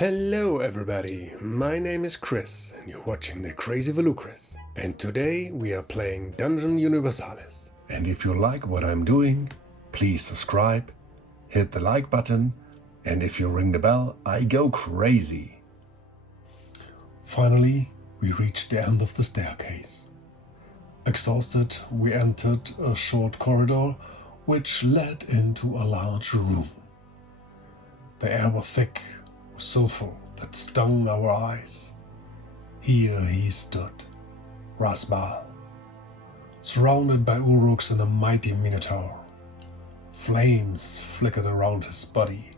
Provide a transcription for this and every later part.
Hello everybody, my name is Chris and you're watching the Crazy Volucris. And today we are playing Dungeon Universalis. And if you like what I'm doing, please subscribe, hit the like button, and if you ring the bell, I go crazy. Finally, we reached the end of the staircase. Exhausted, we entered a short corridor which led into a large room. The air was thick, sulfur that stung our eyes. Here he stood, Raazbal, surrounded by uruks and a mighty minotaur. Flames flickered around his body.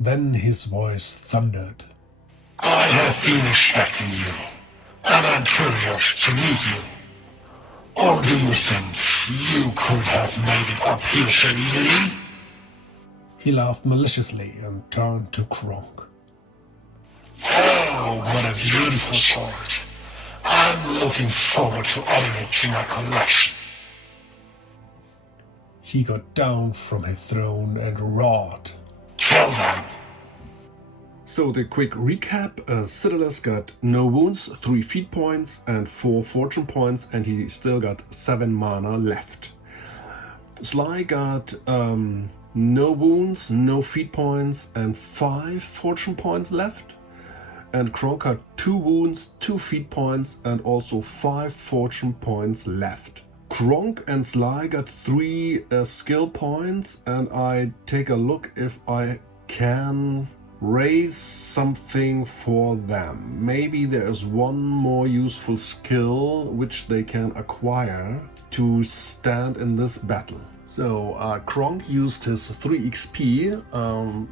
Then his voice thundered. I have been expecting you, and I'm curious to meet you. Or do you think you could have made it up here so easily? He laughed maliciously and turned to Kronk. Oh, what a beautiful sword. I'm looking forward to adding it to my collection. He got down from his throne and roared. Kill them! So the quick recap, Citadel's got no wounds, 3 feat points and 4 fortune points, and he still got 7 mana left. Sly got no wounds, no feat points, and 5 fortune points left. And Kronk had 2 wounds, 2 feat points, and also 5 fortune points left. Kronk and Sly got 3 skill points, and I take a look if I can raise something for them. Maybe there's one more useful skill which they can acquire to stand in this battle. So Kronk used his 3 XP,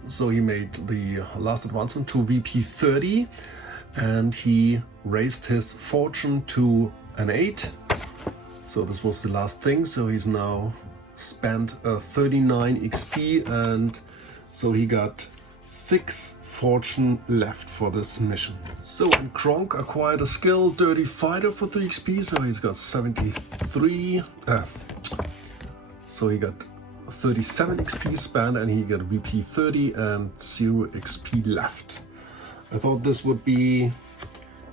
so he made the last advancement to VP 30, and he raised his fortune to an 8. So this was the last thing, so he's now spent 39 XP, and so he got 6 fortune left for this mission. So Kronk acquired a skill, Dirty Fighter, for 3 XP, so he's got 73. So he got 37 XP spent and he got VP 30 and 0 XP left. I thought this would be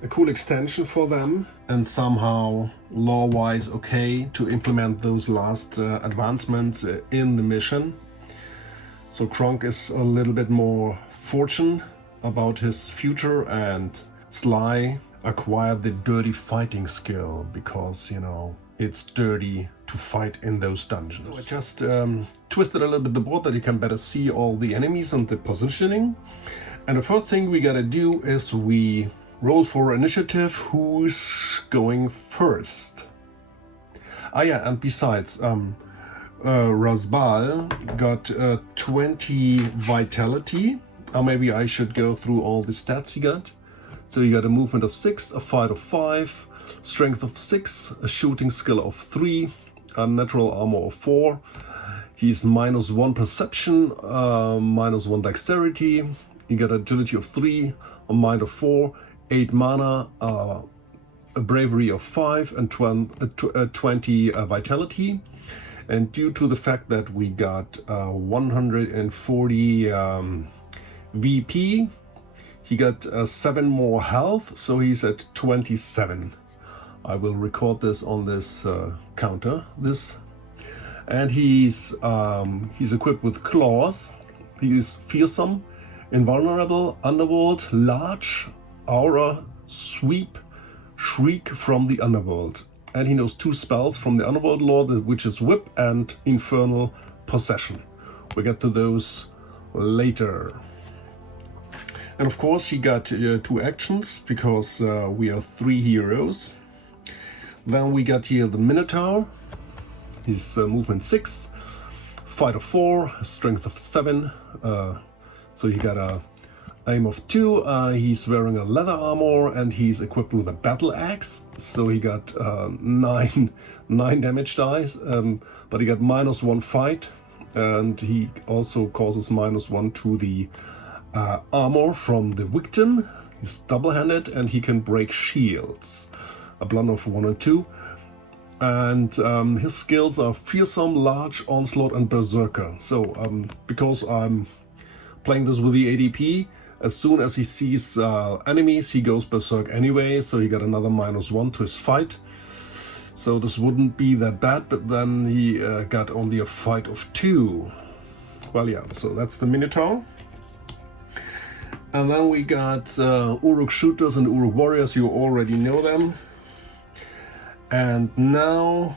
a cool extension for them and somehow lore-wise okay to implement those last advancements in the mission. So Kronk is a little bit more fortunate about his future, and Sly acquired the dirty fighting skill because, you know, it's dirty to fight in those dungeons. So I just twisted a little bit the board that you can better see all the enemies and the positioning. And the first thing we gotta do is we roll for initiative. Who's going first? Ah yeah, and besides, Raazbal got 20 vitality. Or maybe I should go through all the stats he got. So he got a movement of 6, a fight of 5, strength of 6, a shooting skill of 3, a natural armor of 4. He's -1 perception, -1 dexterity. He got agility of 3, a might of 4, 8 mana, a bravery of 5, and 20 vitality. And due to the fact that we got 140 VP, he got 7 more health, so he's at 27. I will record this on this counter. And he's equipped with claws. He is fearsome, invulnerable, underworld, large, aura, sweep, shriek from the underworld. And he knows 2 spells from the underworld lore, which is whip and infernal possession. We'll get to those later. And of course he got 2 actions because we are 3 heroes. Then we got here the Minotaur. His movement 6, fight of 4, strength of 7. So he got a aim of 2. He's wearing a leather armor and he's equipped with a battle axe. So he got 9 damage dice, but he got -1 fight, and he also causes -1 to the armor from the victim. He's double-handed and he can break shields. A blunder of 1 and 2. And his skills are fearsome, large, onslaught, and berserker. So because I'm playing this with the ADP, As soon as he sees enemies, he goes berserk anyway, so he got another -1 to his fight. So this wouldn't be that bad, but then he got only a fight of 2. Well, yeah, so that's the Minotaur. And then we got Uruk shooters and Uruk warriors, you already know them. And now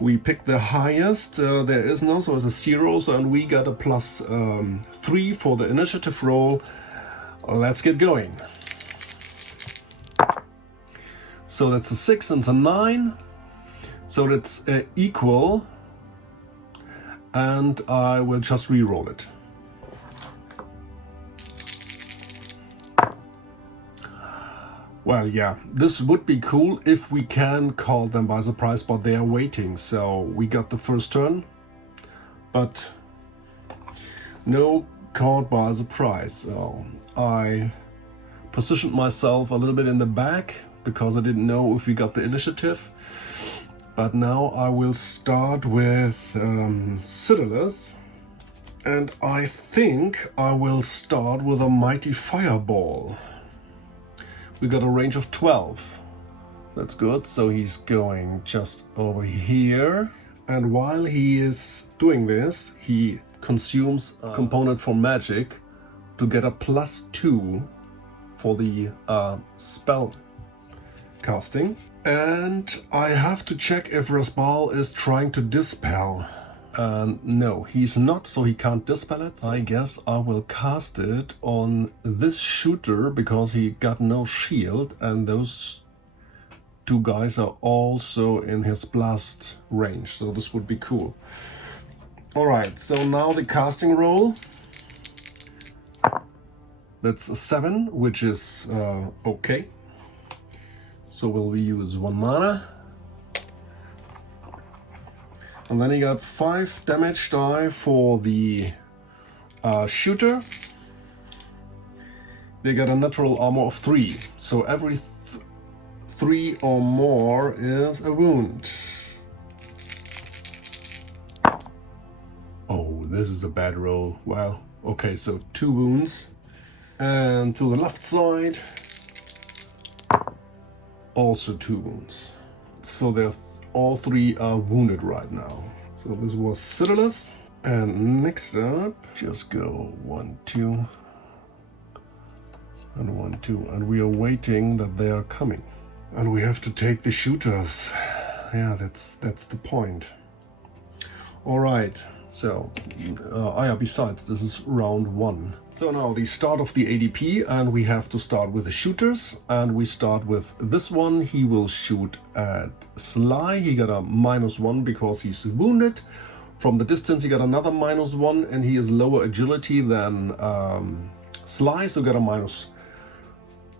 we pick the highest, there is no, so it's a 0, so, and we got a +3 for the initiative roll. Let's get going. So that's a 6 and a 9, so that's equal, and I will just re-roll it. Well, yeah, this would be cool if we can call them by surprise, but they are waiting. So we got the first turn, but no caught by surprise. So I positioned myself a little bit in the back because I didn't know if we got the initiative. But now I will start with Citadels, and I think I will start with a mighty fireball. We got a range of 12. That's good. So he's going just over here. And while he is doing this, he consumes a component for magic to get a +2 for the spell casting. And I have to check if Raazbal is trying to dispel. No, he's not, so he can't dispel it. I guess I will cast it on this shooter because he got no shield, and those 2 guys are also in his blast range, so this would be cool. Alright, so now the casting roll. That's a 7, which is okay. So we'll use 1 mana. And then he got 5 damage die for the shooter. They got a natural armor of 3. So every 3 or more is a wound. Oh, this is a bad roll. Well, okay, so 2 wounds. And to the left side, also 2 wounds. So they're all 3 are wounded right now. So this was Citadels. And next up, just go 1, 2, and 1, 2. And we are waiting that they are coming. And we have to take the shooters. Yeah, that's the point. All right. So, besides, this is round 1. So now the start of the ADP, and we have to start with the shooters. And we start with this one. He will shoot at Sly. He got a -1 because he's wounded. From the distance, he got another -1, and he is lower agility than Sly, so got a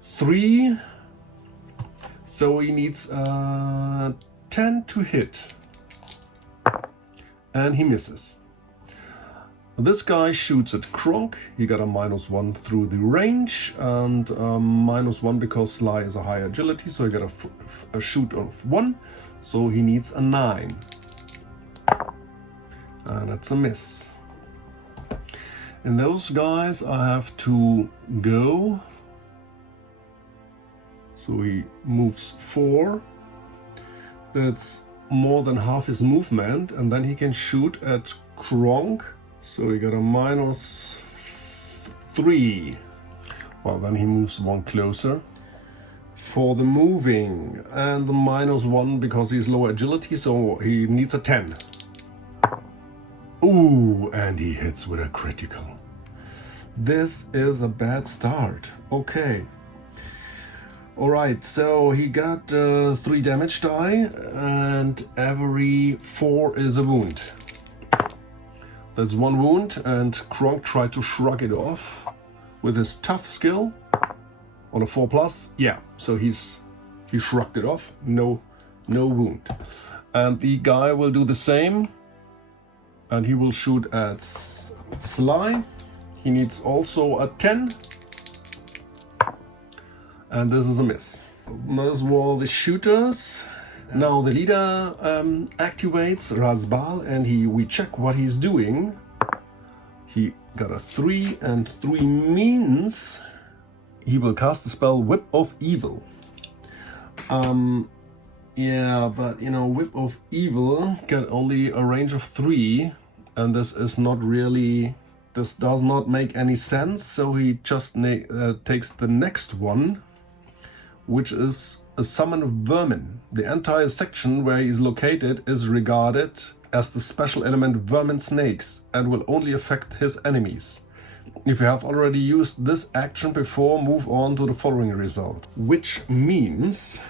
-3. So he needs 10 to hit. And he misses. This guy shoots at Kronk. He got a -1 through the range, and -1 because Sly is a high agility, so he got a shoot of 1. So he needs a 9. And that's a miss. And those guys I have to go. So he moves 4. That's more than half his movement, and then he can shoot at Kronk. So he got a -3. Well, then he moves 1 closer for the moving, and the -1 because he's low agility, so he needs a 10. Ooh, and he hits with a critical. This is a bad start. Okay. Alright, so he got 3 damage die, and every 4 is a wound. That's 1 wound, and Kronk tried to shrug it off with his tough skill on a 4+. Yeah, so he shrugged it off. No wound. And the guy will do the same, and he will shoot at Sly. He needs also a 10. And this is a miss. Those were the shooters. Now the leader activates Raazbal, and we check what he's doing. He got a 3, and 3 means he will cast the spell Whip of Evil. Yeah, but you know, Whip of Evil got only a range of 3, and this is not really, this does not make any sense, so he just takes the next one, which is a Summon of Vermin. The entire section where he is located is regarded as the special element Vermin Snakes and will only affect his enemies. If you have already used this action before, move on to the following result. Which means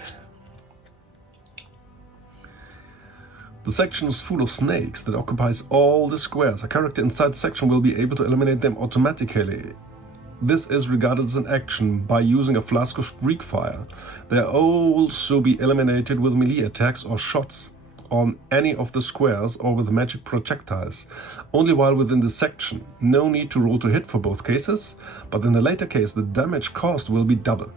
the section is full of snakes that occupies all the squares. A character inside the section will be able to eliminate them automatically. This is regarded as an action by using a flask of Greek fire. They are also be eliminated with melee attacks or shots on any of the squares or with magic projectiles, only while within the section. No need to roll to hit for both cases, but in the later case the damage caused will be double.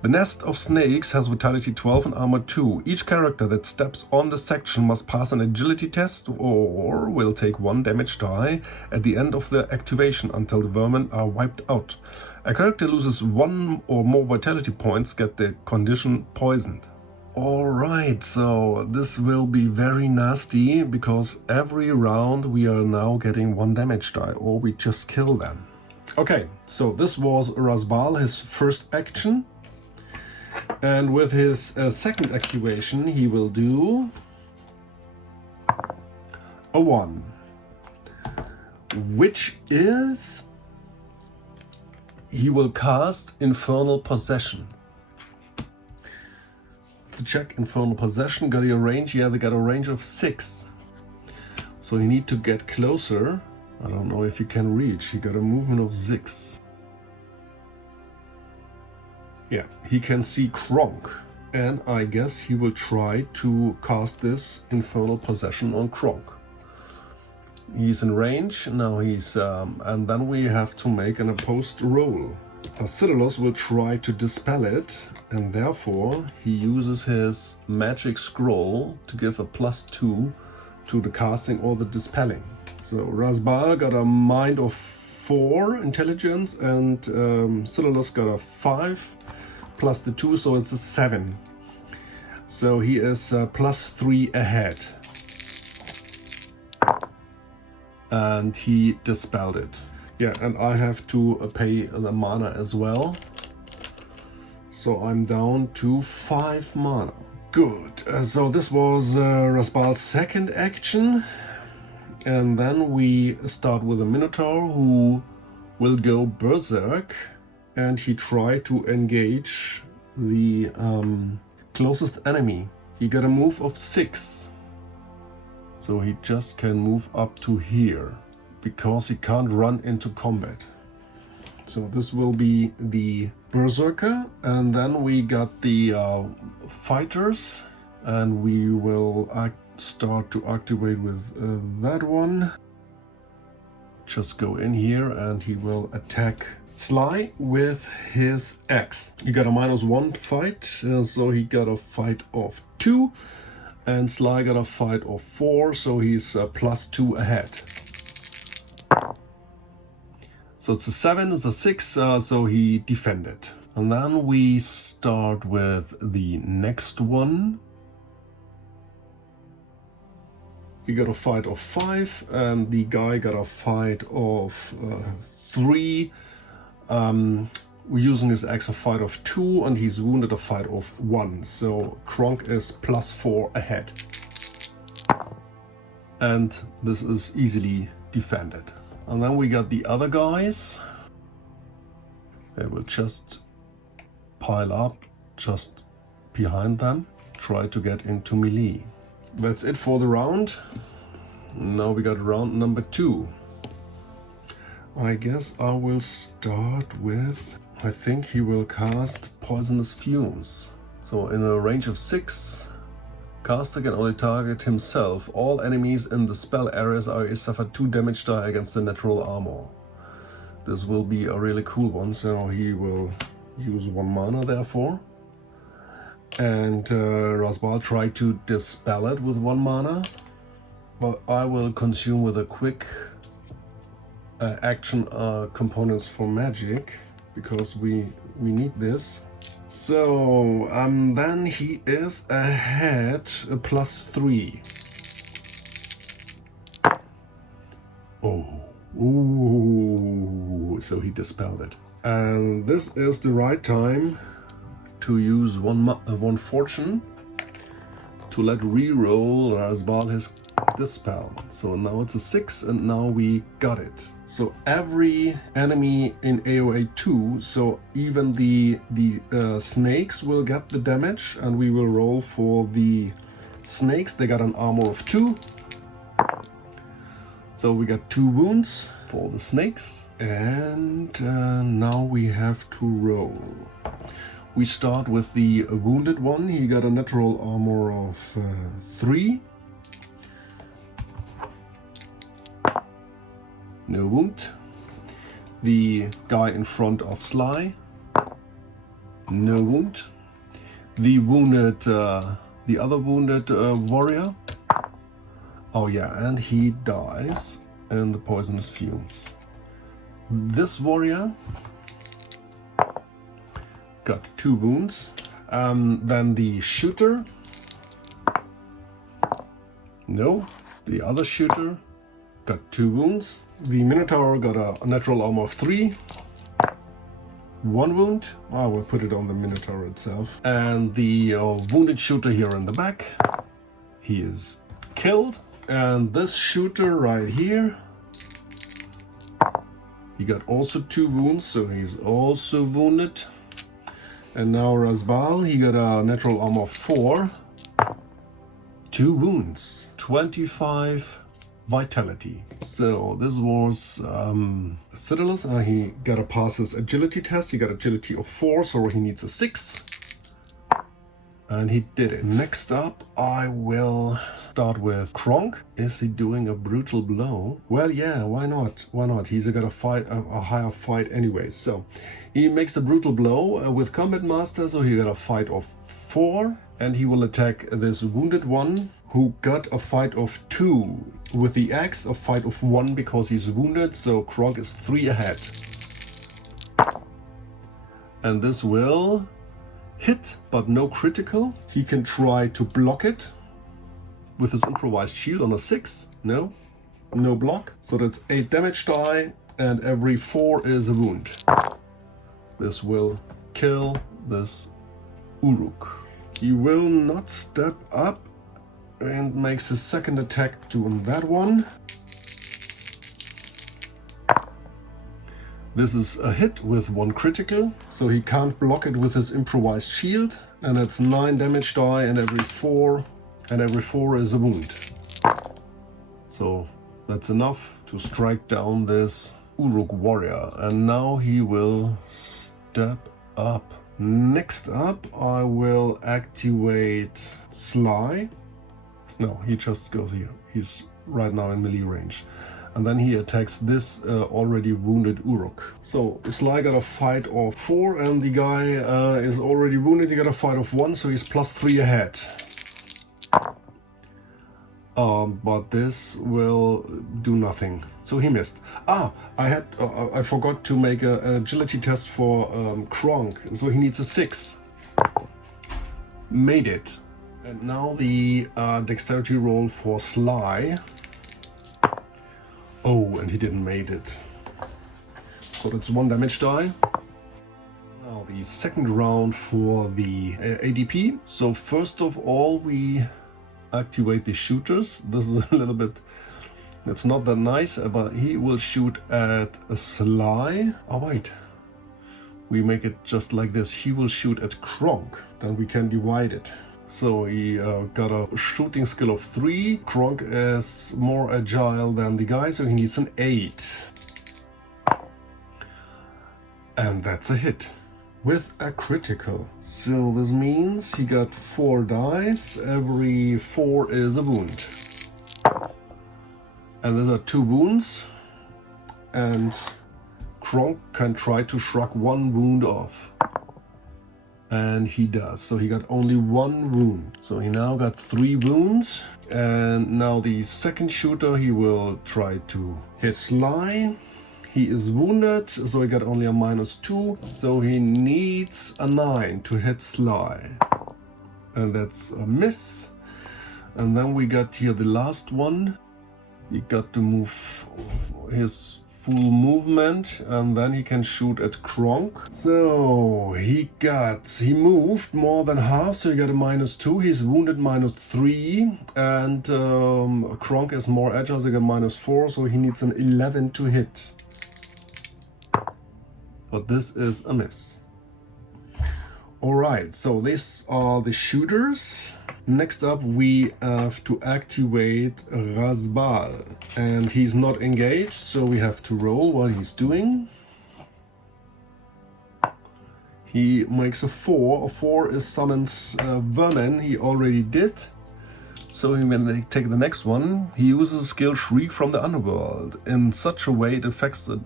The nest of snakes has vitality 12 and armor 2. Each character that steps on the section must pass an agility test or will take 1 damage die at the end of the activation until the vermin are wiped out. A character loses 1 or more vitality points get the condition poisoned. Alright, so this will be very nasty because every round we are now getting 1 damage die or we just kill them. Okay, so this was Raazbal, his first action. And with his second activation, he will do a 1, which is he will cast Infernal Possession. To check Infernal Possession, got a range? Yeah, they got a range of 6. So you need to get closer. I don't know if you can reach. He got a movement of 6. Yeah, he can see Kronk, and I guess he will try to cast this Infernal Possession on Kronk. He's in range, now he's, and then we have to make an opposed roll. Citadulus will try to dispel it, and therefore he uses his magic scroll to give a +2 to the casting or the dispelling. So Raazbal got a mind of 4 intelligence, and Citadulus got a 5 plus the 2, so it's a 7. So he is +3 ahead. And he dispelled it. Yeah, and I have to pay the mana as well. So I'm down to 5 mana. Good. So this was Raazbal's second action. And then we start with a Minotaur who will go berserk. And he tried to engage the closest enemy. He got a move of 6. So he just can move up to here, because he can't run into combat. So this will be the Berserker, and then we got the fighters, and we will start to activate with that one. Just go in here and he will attack Sly with his axe. He got a -1 fight, so he got a fight of 2, and Sly got a fight of 4, so he's +2 ahead. So it's a 7, it's a 6, so he defended. And then we start with the next one. He got a fight of 5, and the guy got a fight of 3. We're using his axe a fight of 2, and he's wounded a fight of 1. So Kronk is +4 ahead. And this is easily defended. And then we got the other guys. They will just pile up just behind them, try to get into melee. That's it for the round. Now we got round number 2. I guess I will start with, I think he will cast Poisonous Fumes. So in a range of 6, caster can only target himself. All enemies in the spell areas suffer 2 damage die against the natural armor. This will be a really cool one, so he will use 1 mana therefore. And Raazbal tried to dispel it with 1 mana, but I will consume with a quick action components for magic, because we need this. So then he is ahead, +3. Oh, ooh, so he dispelled it. And this is the right time to use one fortune to let re-roll Raazbal his dispel. So now it's a 6, and now we got it. So every enemy in AoE 2, so even the snakes will get the damage, and we will roll for the snakes. They got an armor of 2. So we got 2 wounds for the snakes, and now we have to roll. We start with the wounded one. He got a natural armor of 3. No wound. The guy in front of Sly. No wound. The wounded, the other wounded warrior. Oh yeah, and he dies in the poisonous fumes. This warrior got 2 wounds. Then the shooter. No, the other shooter got 2 wounds. The Minotaur got a natural armor of 3. 1 wound. I will put it on the Minotaur itself. And the wounded shooter here in the back. He is killed. And this shooter right here, he got also 2 wounds, so he's also wounded. And now Raazbal, he got a natural armor of 4. 2 wounds. 25 vitality. So this was Citadels, and he got to pass his agility test. He got agility of 4, so he needs a 6. And he did it. Next up, I will start with Kronk. Is he doing a brutal blow? Well, yeah, why not? Why not? He's got a higher fight anyway. So he makes a brutal blow with Combat Master, so he got a fight of 4. And he will attack this wounded one who got a fight of 2. With the axe, a fight of 1 because he's wounded, so Kronk is 3 ahead. And this will hit, but no critical. He can try to block it with his improvised shield on a 6. No block. So that's 8 damage die, and every 4 is a wound. This will kill this Uruk. He will not step up and makes his second attack doing that one. This is a hit with 1 critical, so he can't block it with his improvised shield, and that's 9 damage die, and every 4 is a wound. So that's enough to strike down this Uruk warrior, and now he will step up. Next up, I will activate Sly. No, he just goes here. He's right now in melee range. And then he attacks this already wounded Uruk. So Sly got a fight of 4, and the guy is already wounded. He got a fight of 1, so he's +3 ahead. But this will do nothing. So he missed. I forgot to make an agility test for Kronk. So he needs a 6. Made it. And now the dexterity roll for Sly. Oh, and he didn't make it. So that's 1 damage die. Now the second round for the ADP. So first of all, we activate the shooters. This is a little bit, it's not that nice, but he will shoot at a Sly. Oh wait, we make it just like this. He will shoot at Kronk. Then we can divide it. So he got a shooting skill of 3. Kronk is more agile than the guy, so he needs an 8. And that's a hit with a critical. So this means he got 4 dice. Every 4 is a wound. And these are 2 wounds. And Kronk can try to shrug 1 wound off. And he does. So he got only 1 wound. So he now got 3 wounds. And now the second shooter, he will try to hit Sly. He is wounded, so he got only a -2. So he needs a 9 to hit Sly. And that's a miss. And then we got here the last one. He got to move his full movement, and then he can shoot at Kronk. So he moved more than half, so he got a -2. He's wounded -3, and Kronk is more agile, so he got -4, so he needs an 11 to hit. But this is a miss. Alright, so these are the shooters. Next up we have to activate Raazbal, and he's not engaged, so we have to roll what he's doing. He makes a 4. A 4 is summons vermin. He already did. So he will take the next one. He uses skill Shriek from the Underworld. In such a way it affects the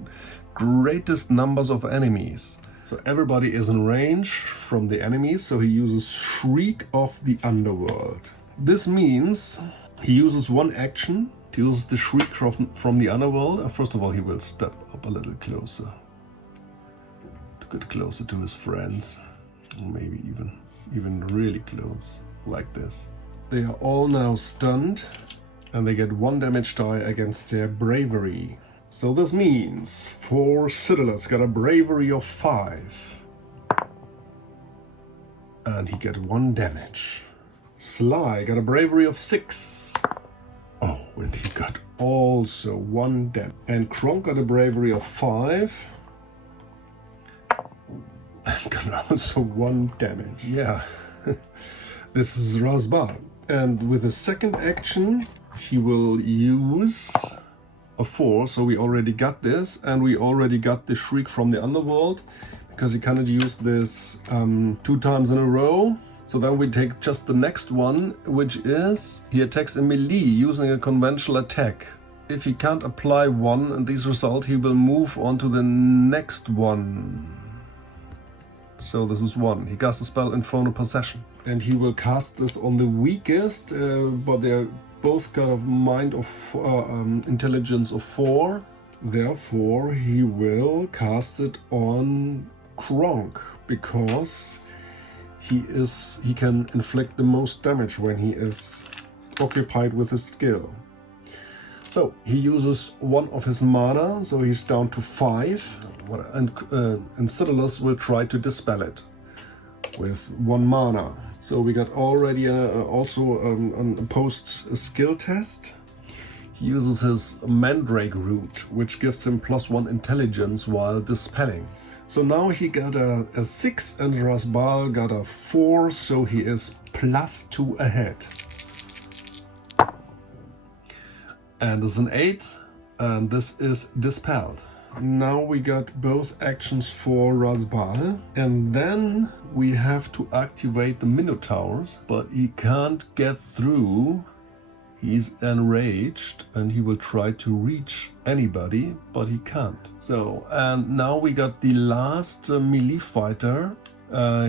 greatest numbers of enemies. So everybody is in range from the enemies, so he uses Shriek of the Underworld. This means he uses one action to use the Shriek from the Underworld. First of all, he will step up a little closer to get closer to his friends, maybe even really close, like this. They are all now stunned, and they get 1 damage die against their bravery. So this means for Citadus got a bravery of 5. And he got 1 damage. Sly got a bravery of 6. Oh, and he got also 1 damage. And Kronk got a bravery of 5. And got also 1 damage. Yeah. This is Raazbal. And with the second action, he will use a 4, so we already got this, and we already got the Shriek from the Underworld, because he cannot use this 2 times in a row. So then we take just the next one, which is he attacks in melee using a conventional attack. If he can't apply one and these result, he will move on to the next one. So this is 1. He casts the spell Infernal Possession, and he will cast this on the weakest, but they're both got a mind of intelligence of 4. Therefore, he will cast it on Kronk, because he can inflict the most damage when he is occupied with his skill. So he uses 1 of his mana, so he's down to 5, and Citadus will try to dispel it with 1 mana. So we got already also a post skill test. He uses his Mandrake root, which gives him +1 intelligence while dispelling. So now he got a 6, and Raazbal got a 4, so he is +2 ahead. And this is an 8, and this is dispelled. Now we got both actions for Raazbal, and then we have to activate the Minotaurs, but he can't get through. He's enraged, and he will try to reach anybody, but he can't. So, and now we got the last melee fighter.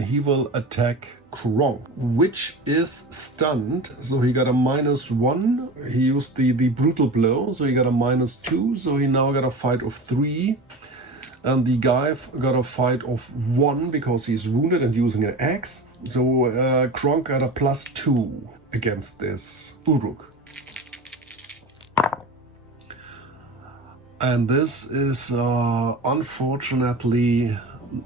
He will attack Kronk, which is stunned, so he got a -1. He used the brutal blow, so he got a -2, so he now got a fight of 3. And the guy got a fight of 1 because he's wounded and using an axe. So Kronk got a +2 against this Uruk. And this is unfortunately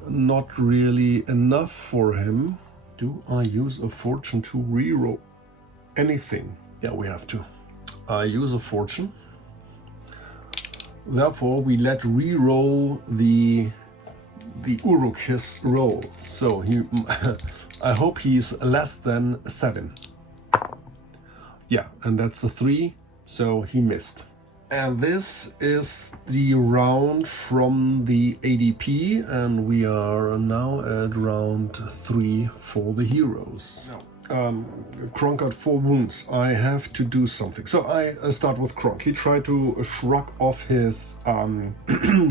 not really enough for him. Do I use a fortune to reroll anything? Yeah, we have to. I use a fortune. Therefore, we let reroll the Uruk his roll. So he, I hope he's less than 7. Yeah, and that's a 3. So he missed. And this is the round from the ADP, and we are now at round 3 for the heroes. Kronk got 4 wounds. I have to do something. So I start with Kronk. He tried to shrug off his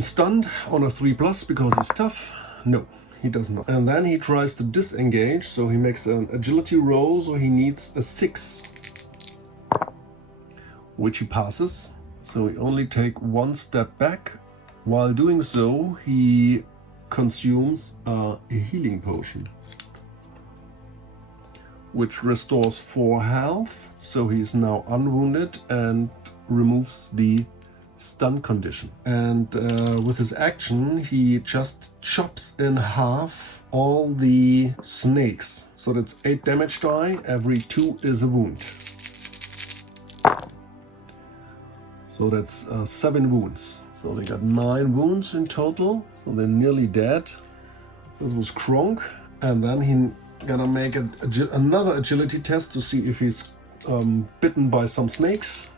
stunned on a 3+ because he's tough. No, he does not. And then he tries to disengage, so he makes an agility roll, so he needs a 6, which he passes. So we only take 1 step back, While doing so, he consumes a healing potion, which restores 4 health, so he's now unwounded and removes the stun condition. And with his action, he just chops in half all the snakes. So that's 8 damage die, every 2 is a wound. So that's 7 wounds. So they got 9 wounds in total, so they're nearly dead. This was Kronk. And then he gonna make another agility test to see if he's bitten by some snakes.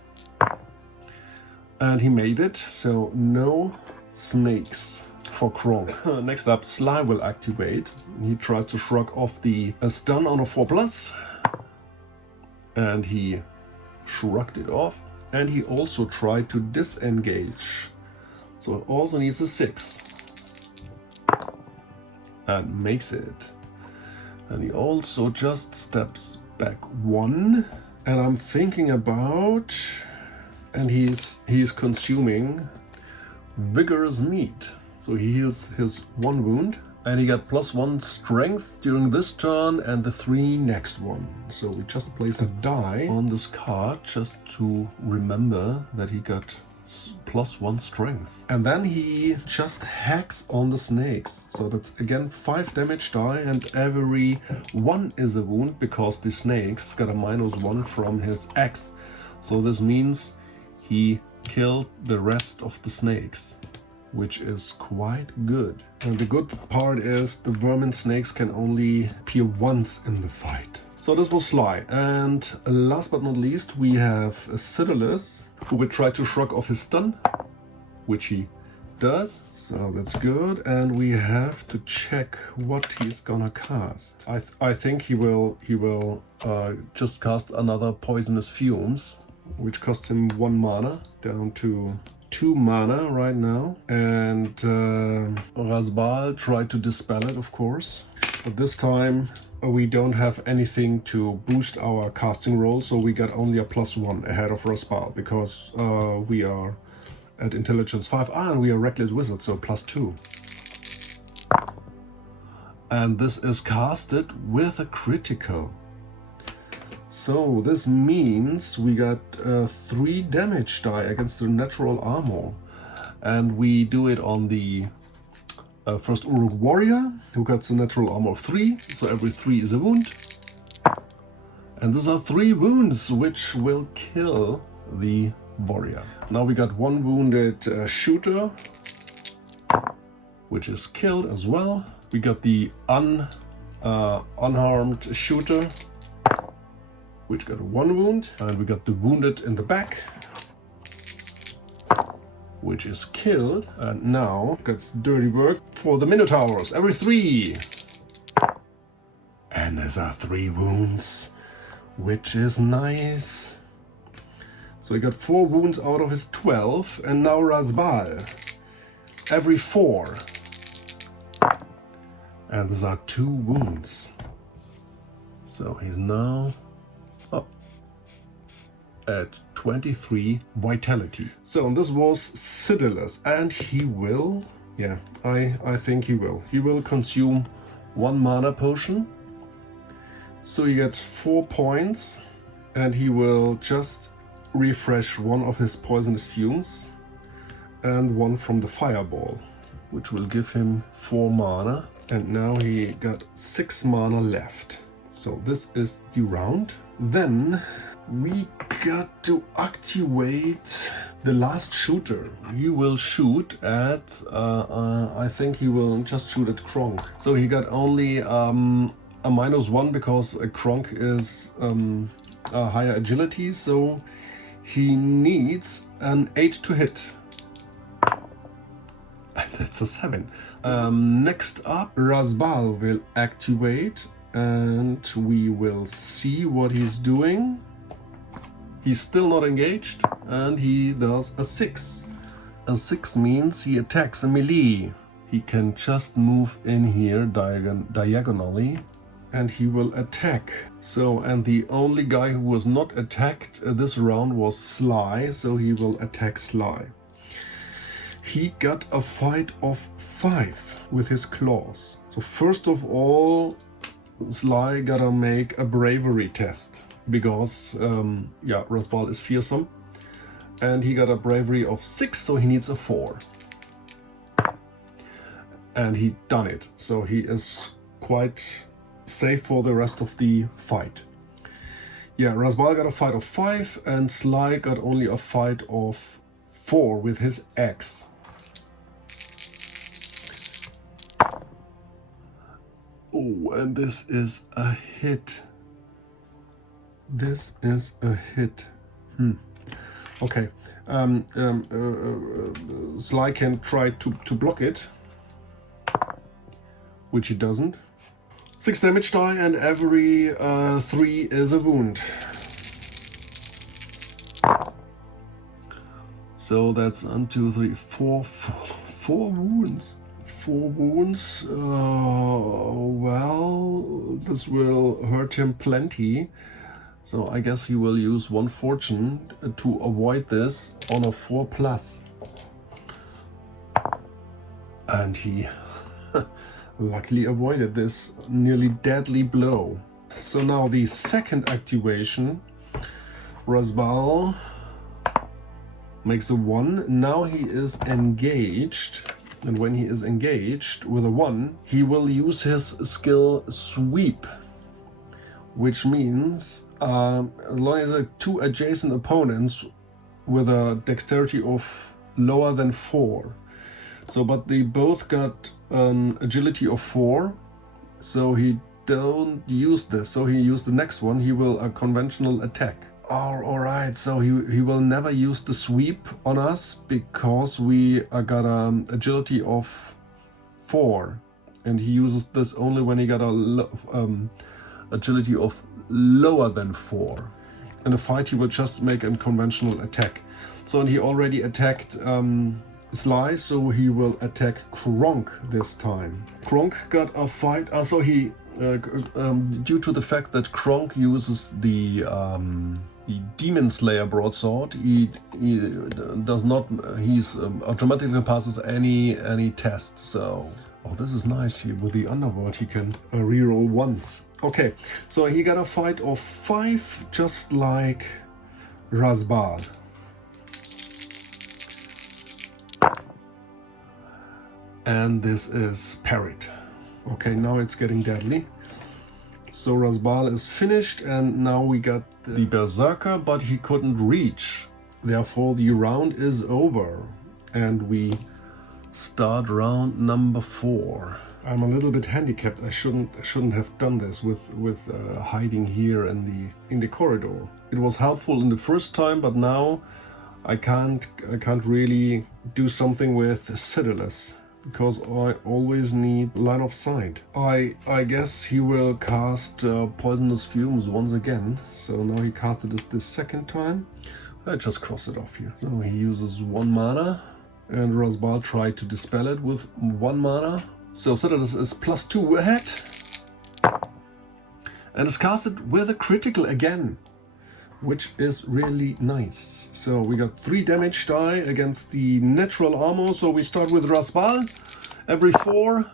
And he made it, so no snakes for Kronk. Next up, Sly will activate. He tries to shrug off the stun on a 4+. And he shrugged it off. And he also tried to disengage. So it also needs a 6. And makes it. And he also just steps back 1. And I'm thinking about... And he's consuming vigorous meat. So he heals his 1 wound. And he got +1 strength during this turn and the 3 next one. So we just place a die on this card just to remember that he got +1 strength. And then he just hacks on the snakes. So that's again 5 damage die, and every 1 is a wound because the snakes got a -1 from his axe. So this means he killed the rest of the snakes, which is quite good. And the good part is the vermin snakes can only appear once in the fight. So this was Sly. And last but not least, we have Citadulus, who will try to shrug off his stun, which he does. So that's good. And we have to check what he's gonna cast. I think he will just cast another Poisonous Fumes, which costs him 1 mana, down to 2 mana right now. And Raazbal tried to dispel it, of course. But this time we don't have anything to boost our casting roll, so we got only a +1 ahead of Raazbal, because we are at Intelligence 5. And we are Reckless Wizard, so +2. And this is casted with a critical. So this means we got 3 damage die against the natural armor. And we do it on the first Uruk warrior, who got the natural armor of 3. So every 3 is a wound. And these are 3 wounds, which will kill the warrior. Now we got 1 wounded shooter, which is killed as well. We got the unharmed shooter, which got 1 wound, and we got the wounded in the back, which is killed. And now gets dirty work for the Minotaurs, every 3. And these are 3 wounds, which is nice. So he got 4 wounds out of his 12, and now Raazbal, every 4. And these are 2 wounds. So he's now at 23 vitality. So this was Citadulus, and he will, yeah, I think he will consume 1 mana potion. So he gets 4 points, and he will just refresh 1 of his Poisonous Fumes and 1 from the Fireball, which will give him 4 mana. And now he got 6 mana left. So this is the round. Then we got to activate the last shooter. He will shoot at, I think he will just shoot at Kronk. So he got only a -1 because Kronk is a higher agility, so he needs an 8 to hit. And that's a 7. Next up, Raazbal will activate, and we will see what he's doing. He's still not engaged, and he does a 6. A 6 means he attacks a melee. He can just move in here diagonally, and he will attack. So, and the only guy who was not attacked this round was Sly, so he will attack Sly. he got a fight of 5 with his claws. So first of all, Sly gotta make a bravery test because Raazbal is fearsome, and he got a bravery of 6, so he needs a 4. And he done it, so he is quite safe for the rest of the fight. Yeah, Raazbal got a fight of 5 and Sly got only a fight of 4 with his axe. Oh, and this is a hit. This is a hit. Okay. Sly can try to block it, which he doesn't. 6 damage die, and every 3 is a wound. So that's 1, 2, 3, 4 wounds. 4 wounds. Well, this will hurt him plenty. So I guess he will use 1 fortune to avoid this on a 4+. And he luckily avoided this nearly deadly blow. So now the second activation, Raazbal makes a 1. Now he is engaged. And when he is engaged with a 1, he will use his skill Sweep, which means as long as there are 2 adjacent opponents with a dexterity of lower than 4. So, but they both got an agility of 4, so he don't use this. So he used the next one. He will a conventional attack. All right, so he will never use the sweep on us because we got an agility of 4, and he uses this only when he got a agility of lower than 4. In a fight, he will just make a conventional attack. So, and he already attacked Sly, so he will attack Kronk this time. Kronk got a fight. Also, he due to the fact that Kronk uses the Demon Slayer broadsword, he does not. He's automatically passes any test. So, oh, this is nice here with the underworld. He can reroll once. Okay, so he got a fight of 5, just like Raazbal. And this is parried. Okay, now it's getting deadly. So Raazbal is finished, and now we got the Berserker, but he couldn't reach. Therefore, the round is over, and we start round number 4. I'm a little bit handicapped. I shouldn't have done this with hiding here in the corridor. It was helpful in the first time, but now I can't really do something with Citadellus, because I always need line of sight. I guess he will cast Poisonous Fumes once again. So now he casted this second time. I just cross it off here. So he uses 1 mana, and Raazbal tried to dispel it with 1 mana. So Citadellus is +2 ahead, and is casted with a critical again, which is really nice. So we got 3 damage die against the natural armor. So we start with Raazbal. Every 4,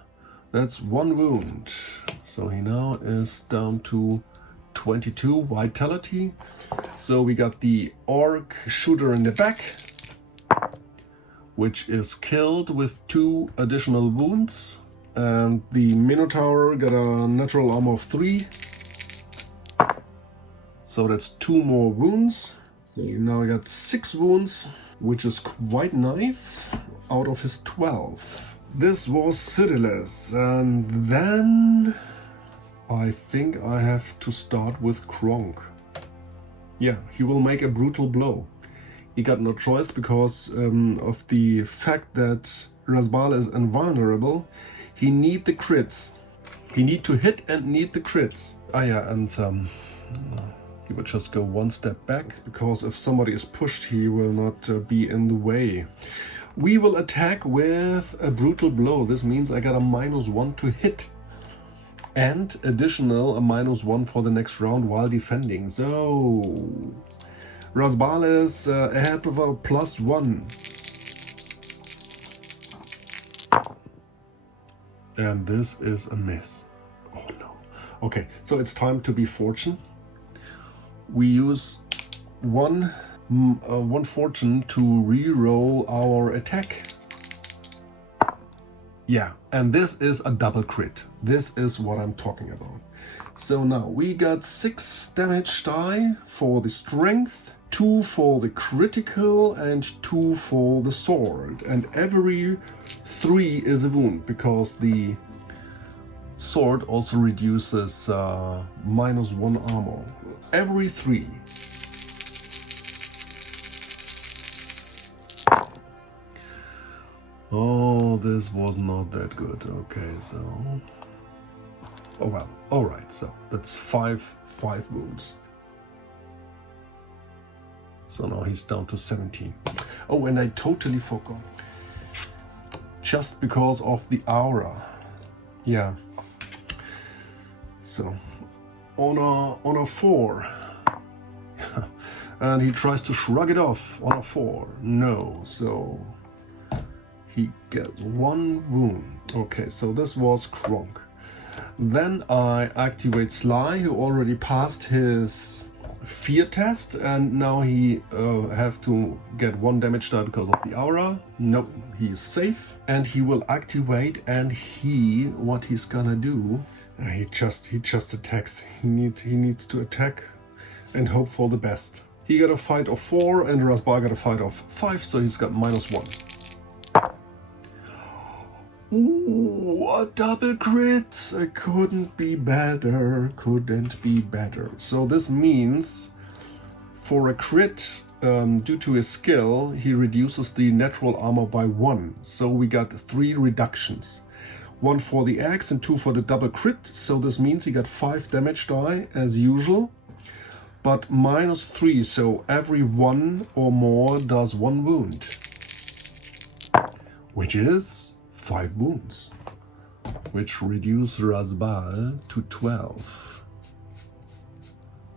that's 1 wound. So he now is down to 22 vitality. So we got the orc shooter in the back, which is killed with 2 additional wounds. And the Minotaur got a natural armor of 3. So that's 2 more wounds. So you now got 6 wounds, which is quite nice, out of his 12. This was Citadellus, and then I think I have to start with Kronk. Yeah, he will make a brutal blow. He got no choice because of the fact that Raazbal is invulnerable. He need the crits. He need to hit and need the crits. Ah yeah, and he will just go 1 step back, because if somebody is pushed, he will not be in the way. We will attack with a brutal blow. This means I got a -1 to hit, and additional a -1 for the next round while defending. So Raazbal is ahead of a +1. And this is a miss. Oh no. Okay, so it's time to be fortune. We use one fortune to re-roll our attack. Yeah, and this is a double crit. This is what I'm talking about. So now we got 6 damage die for the strength, 2 for the critical, and 2 for the sword. And every 3 is a wound, because the sword also reduces -1 armor. Every 3. Oh, this was not that good. Okay, so... Oh well, alright, so that's 5 wounds. So now he's down to 17. Oh, and I totally forgot. Just because of the aura. Yeah. So, on a 4. And he tries to shrug it off on a 4. No, so... He gets 1 wound. Okay, so this was Kronk. Then I activate Sly, who already passed his fear test, and now he have to get 1 damage die because of the aura. Nope, he is safe, and he will activate. And what he's gonna do? He just attacks. He needs to attack and hope for the best. He got a fight of 4, and Raazbal got a fight of 5, so he's got -1. Ooh, a double crit! Couldn't be better. So this means for a crit, due to his skill, he reduces the natural armor by 1. So we got 3 reductions. 1 for the axe and 2 for the double crit. So this means he got 5 damage die as usual, but -3. So every 1 or more does 1 wound, which is 5 wounds, which reduce Raazbal to 12.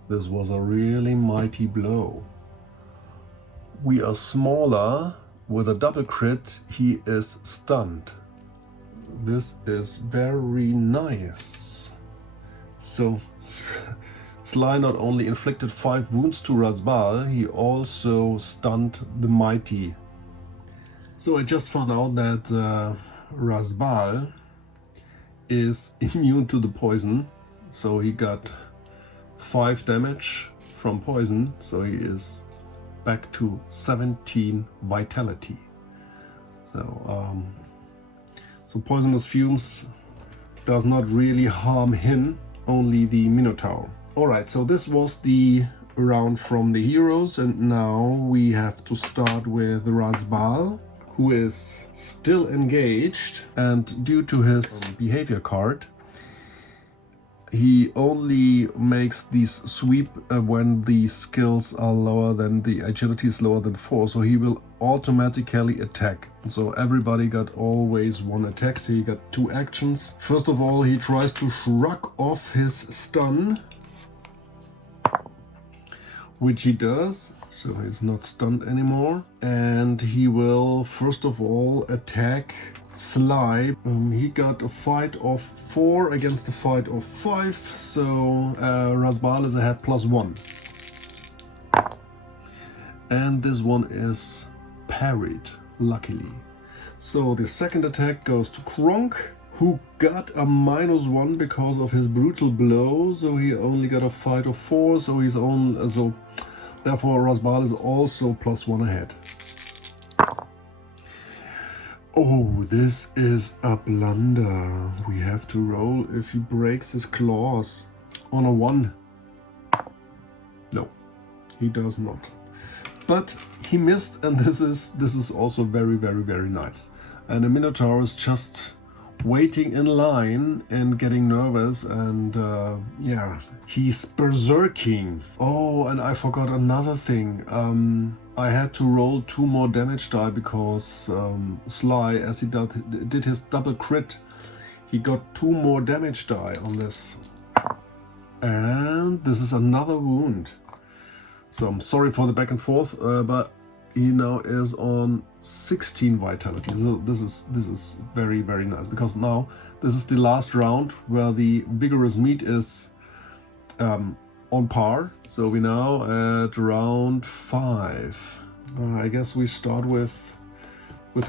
This was a really mighty blow. We are smaller. With a double crit, he is stunned. This is very nice. So Sly not only inflicted 5 wounds to Raazbal, he also stunned the mighty. So I just found out that Raazbal is immune to the poison, so he got 5 damage from poison, so he is back to 17 vitality. So poisonous fumes does not really harm him, only the Minotaur. Alright, so this was the round from the heroes, and now we have to start with Raazbal, who is still engaged, and due to his behavior card, he only makes these sweep when the skills are lower than, the agility is lower than 4, so he will automatically attack. So everybody got always 1 attack, so he got 2 actions. First of all, he tries to shrug off his stun, which he does, so he's not stunned anymore. And he will first of all attack Sly. He got a fight of 4 against a fight of 5, so Raazbal is ahead +1. And this one is parried, luckily. So the second attack goes to Kronk, who got a -1 because of his brutal blow, so he only got a fight of 4, so he's on, so therefore Raazbal is also +1 ahead. Oh, this is a blunder. We have to roll if he breaks his claws. On a 1. No, he does not. But he missed, and this is also very, very, very nice. And the Minotaur is just waiting in line and getting nervous, and yeah, he's berserking. Oh, and I forgot another thing. I had to roll 2 more damage die because Sly, as he did his double crit, he got 2 more damage die on this. And this is another wound. So I'm sorry for the back and forth, but he now is on 16 vitality. So this is very, very nice, because now this is the last round where the vigorous meat is on par. So we now at round 5. I guess we start with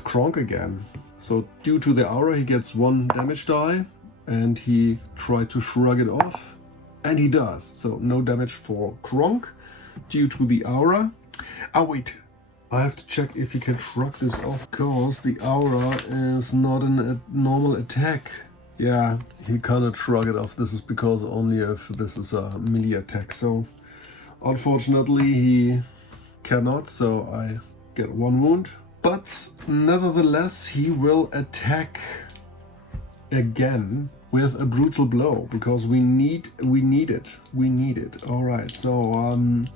Kronk again. So due to the aura, he gets 1 damage die, and he tried to shrug it off, and he does. So no damage for Kronk due to the aura. Oh wait, I have to check if he can shrug this off, because the aura is not a normal attack. Yeah, he cannot shrug it off. This is because only if this is a melee attack. So unfortunately he cannot, so I get 1 wound. But nevertheless, he will attack again with a brutal blow, because we need it. All right, so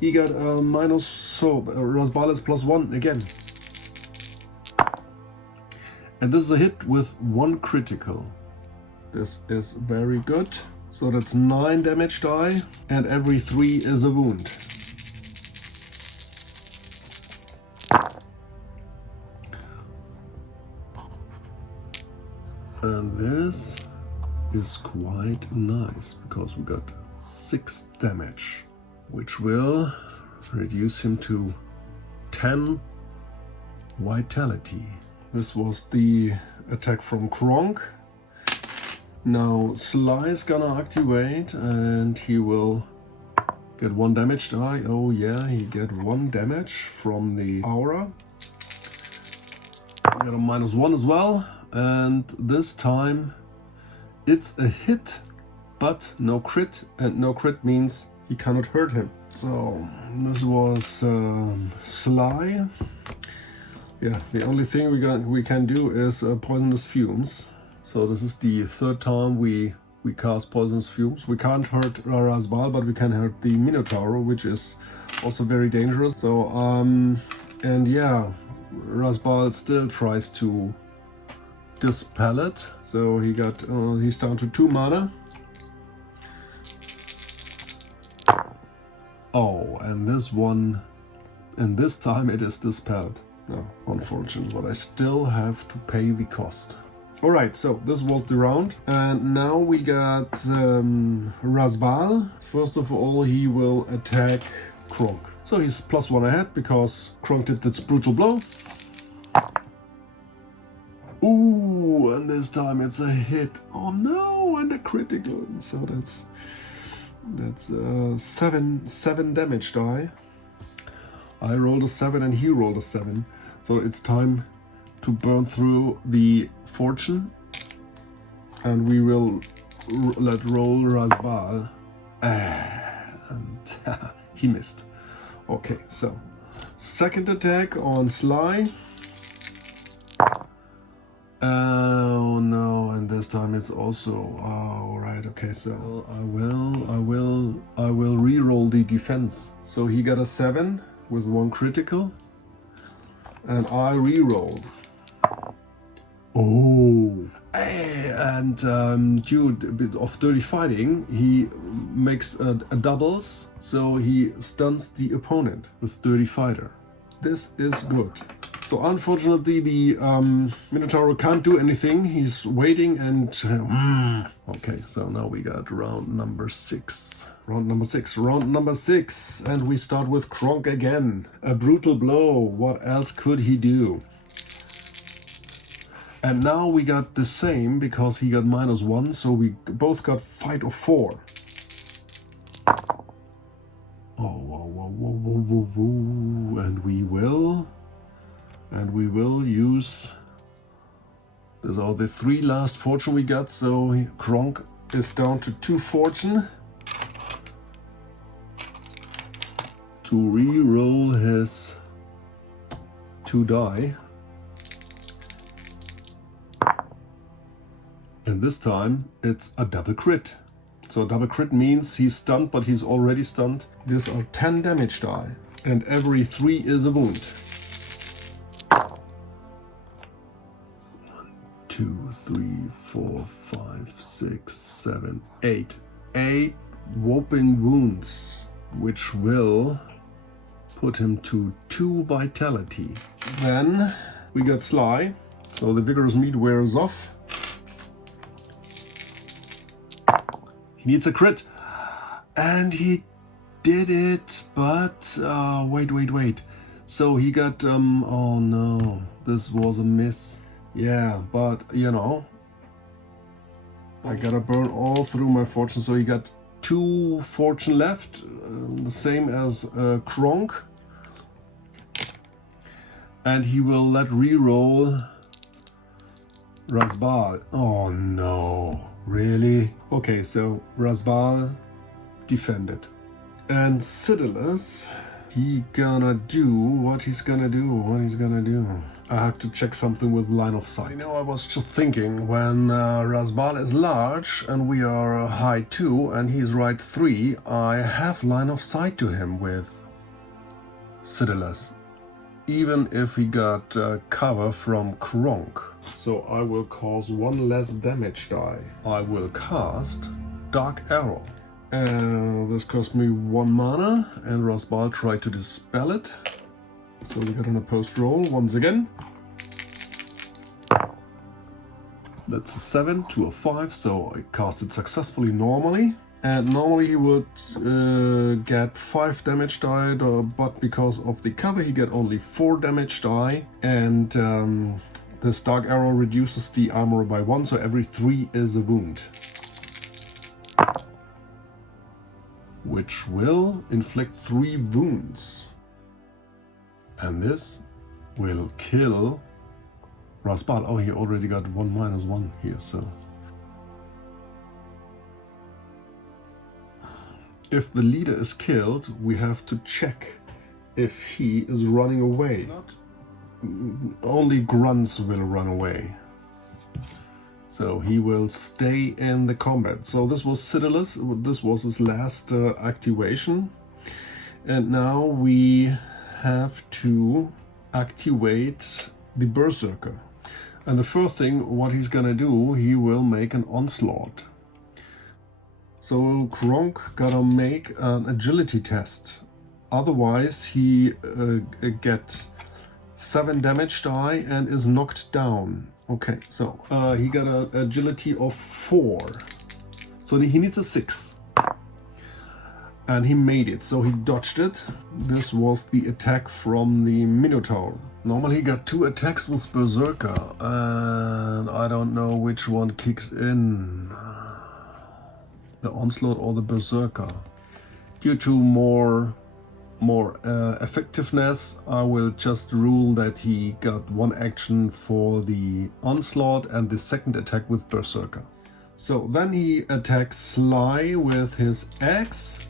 he got a minus, so Raazbal is +1 again, and this is a hit with 1 critical. This is very good. So that's 9 damage die, and every 3 is a wound. And this is quite nice, because we got 6 damage, which will reduce him to 10 vitality. This was the attack from Kronk. Now Sly is gonna activate, and he will get 1 damage die. Oh yeah, he get 1 damage from the aura. Got a -1 as well. And this time it's a hit, but no crit, and no crit means he cannot hurt him. So this was Sly. Yeah, the only thing we can do is poisonous fumes. So this is the 3rd time we cast poisonous fumes. We can't hurt Raazbal, but we can hurt the Minotaur, which is also very dangerous. So and yeah, Raazbal still tries to dispel it. So he got he's down to 2 mana. Oh, and this time it is dispelled. No, unfortunate, but I still have to pay the cost. All right, so this was the round, and now we got Raazbal. First of all, he will attack Kronk. So he's +1 ahead, because Kronk did this brutal blow. Ooh, and this time it's a hit. Oh no, and a critical. So that's 7 damage die. I rolled a 7 and he rolled a 7. So it's time to burn through the fortune, and we will let roll Raazbal, and he missed. Okay, so second attack on Sly. Oh no, and this time it's also, oh right, okay, so I will re-roll the defense. So he got a 7 with 1 critical, and I re-roll. Oh, and due to a bit of dirty fighting, he makes a doubles, so he stuns the opponent with dirty fighter. This is good. So unfortunately, the Minotaur can't do anything. He's waiting and... Okay, so now we got round number 6. Round number 6. And we start with Kronk again. A brutal blow. What else could he do? And now we got the same, because he got -1, so we both got fight of 4. Oh, and we will use, these are the 3 last fortune we got, so Kronk is down to 2 fortune to re-roll his 2 die. And this time it's a double crit. So a double crit means he's stunned, but he's already stunned. These are 10 damage die, and every 3 is a wound. 1, 2, 3, 4, 5, 6, 7, 8. 8 whopping wounds, which will Put him to 2 vitality. Then we got Sly, so the vigorous meat wears off. He needs a crit, and he did it, but wait. So he got, oh no, this was a miss. Yeah, but you know, I gotta burn all through my fortune, so he got 2 fortune left, the same as Kronk. And he will let reroll Raazbal. Oh no, really? Okay, so Raazbal defended. And Citadulus, he gonna do what he's gonna do. I have to check something with line of sight. You know, I was just thinking, when Raazbal is large and we are high 2 and he's right 3, I have line of sight to him with Citadulus, even if he got cover from Kronk. So I will cause 1 less damage die. I will cast Dark Arrow. This cost me 1 mana, and Raazbal tried to dispel it. So we got an opposed roll once again. That's a 7 to a 5, so I cast it successfully normally. And normally he would get 5 damage die, but because of the cover he get only 4 damage die. And this Dark Arrow reduces the armor by 1, so every 3 is a wound. Which will inflict 3 wounds. And this will kill Raazbal. Oh, he already got 1-1 here, so. If the leader is killed, we have to check if he is running away. Only grunts will run away. So he will stay in the combat. So this was Citadulus, this was his last activation. And now we have to activate the Berserker. And the first thing, what he's gonna do, he will make an onslaught. So Kronk gotta make an agility test. Otherwise he get 7 damage die and is knocked down. Okay, so he got an agility of 4. So he needs a 6. And he made it, so he dodged it. This was the attack from the Minotaur. Normally he got 2 attacks with Berserker, and I don't know which one kicks in. The Onslaught or the Berserker. Due to more effectiveness, I will just rule that he got 1 action for the Onslaught and the second attack with Berserker. So then he attacks Sly with his axe.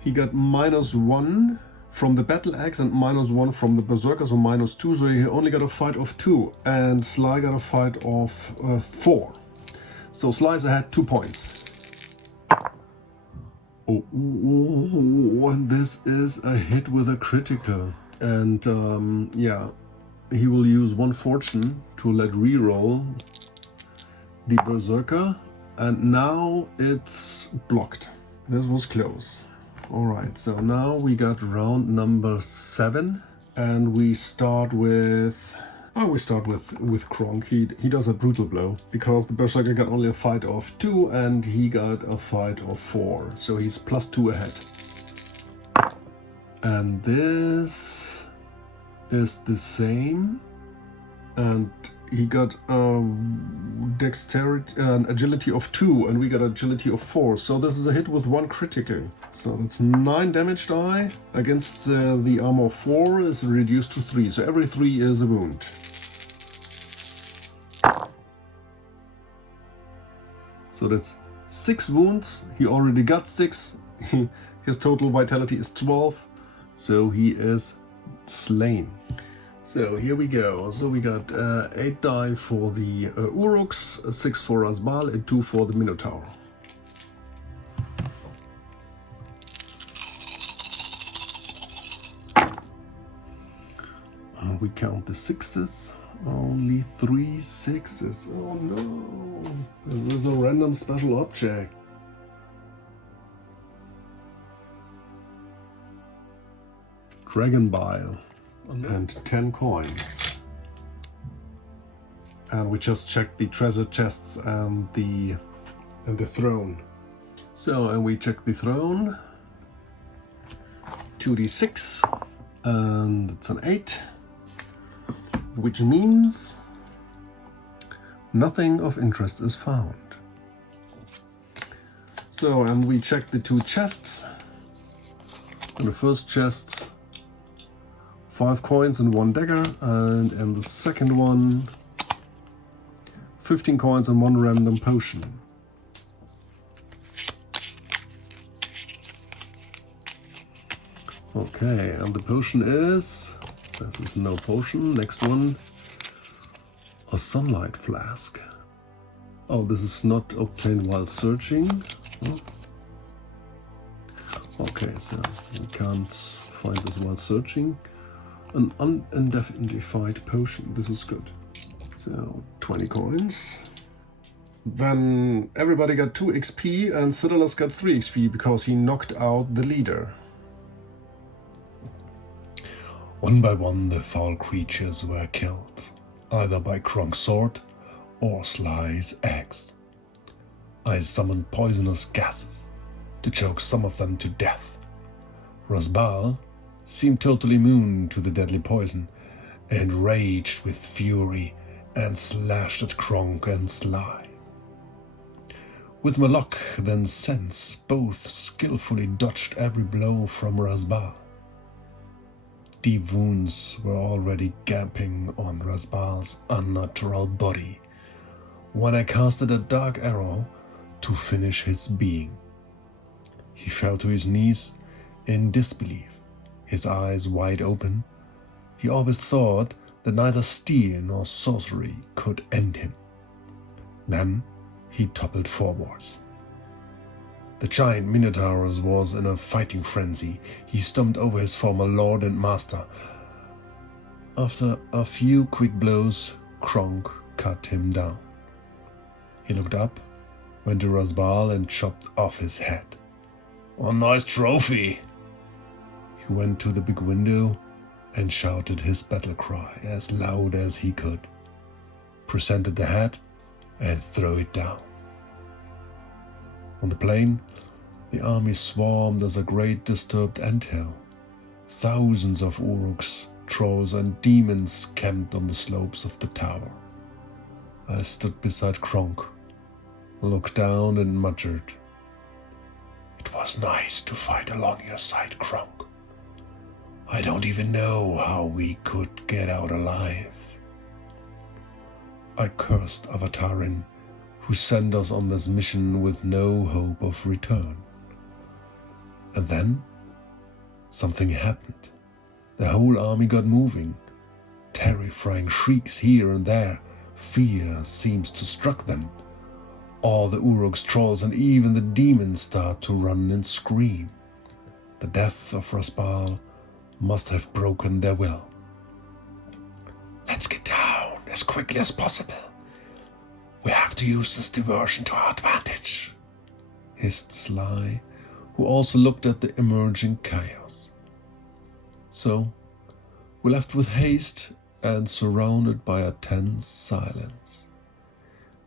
He got -1 from the battle axe and -1 from the Berserker, so -2, so he only got a fight of 2, and Sly got a fight of 4. So Sly's ahead 2 points. Oh, and this is a hit with a critical. And yeah, he will use 1 fortune to let reroll the Berserker, and now it's blocked. This was close. Alright, so now we got round number 7, and we start with Kronk. He does a brutal blow, because the Berserker got only a fight of 2 and he got a fight of 4, so he's +2 ahead. And this is the same, and he got dexterity, agility of 2, and we got agility of 4, so this is a hit with 1 critical. So that's 9 damage die against the armor of 4 is reduced to 3, so every 3 is a wound. So that's 6 wounds. He already got 6. His total vitality is 12, so he is slain. So here we go. So we got 8 die for the Uruks, 6 for Raazbal, and 2 for the Minotaur. We count the 6s. Only 3 6s. Oh no! This is a random special object. dragon bile, and 10 coins. And we just checked the treasure chests and the throne. So, and we check the throne. 2d6, and it's an 8, which means nothing of interest is found. So, and we check the 2 chests. In the first chest, 5 coins and 1 dagger, and in the second one, 15 coins and 1 random potion. Okay, and the potion is, this is no potion, next one, a sunlight flask. Oh, this is not obtained while searching. Oh. Okay, so we can't find this while searching. An unidentified potion, this is good. So, 20 coins. Then everybody got 2 XP and Cyrillus got 3 XP because he knocked out the leader. One by one the foul creatures were killed, either by Kronk's sword or Sly's axe. I summoned poisonous gases to choke some of them to death. Raazbal seemed totally immune to the deadly poison and raged with fury and slashed at Kronk and Sly. With my luck then sense, both skillfully dodged every blow from Raazbal. Deep wounds were already gaping on Raazbal's unnatural body when I casted a dark arrow to finish his being. He fell to his knees in disbelief, his eyes wide open. He always thought that neither steel nor sorcery could end him. Then he toppled forwards. The giant Minotaurus was in a fighting frenzy. He stomped over his former lord and master. After a few quick blows, Kronk cut him down. He looked up, went to Raazbal and chopped off his head. "A nice trophy!" He went to the big window and shouted his battle cry as loud as he could, presented the head and threw it down. On the plain, the army swarmed as a great disturbed anthill. Thousands of uruks, trolls and demons camped on the slopes of the tower. I stood beside Kronk, looked down and muttered, "It was nice to fight along your side, Kronk. I don't even know how we could get out alive." I cursed Avatarin, who sent us on this mission with no hope of return. And then something happened. The whole army got moving. Terrifying shrieks here and there. Fear seems to struck them. All the uruks, trolls and even the demons start to run and scream. The death of Raazbal must have broken their will. "Let's get down as quickly as possible. We have to use this diversion to our advantage," hissed Sly, who also looked at the emerging chaos. So, we left with haste and surrounded by a tense silence.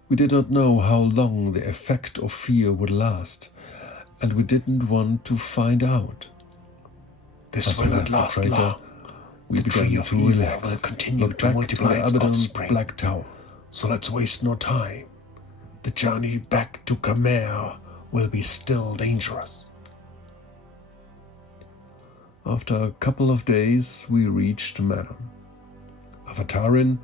We did not know how long the effect of fear would last, and we didn't want to find out. This will not last long. The tree of evil will continue to multiply its offspring. Black Tower. So let's waste no time. The journey back to Khmer will be still dangerous. After a couple of days, we reached Manor. Avatarin,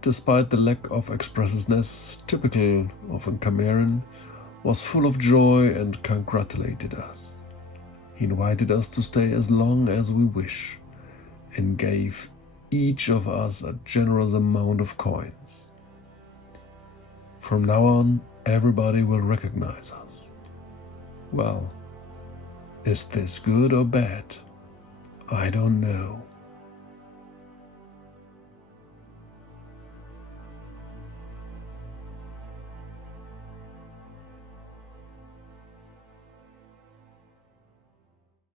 despite the lack of expressiveness typical of a Khmeran, was full of joy and congratulated us. He invited us to stay as long as we wish and gave each of us a generous amount of coins. From now on, everybody will recognize us. Well, is this good or bad? I don't know.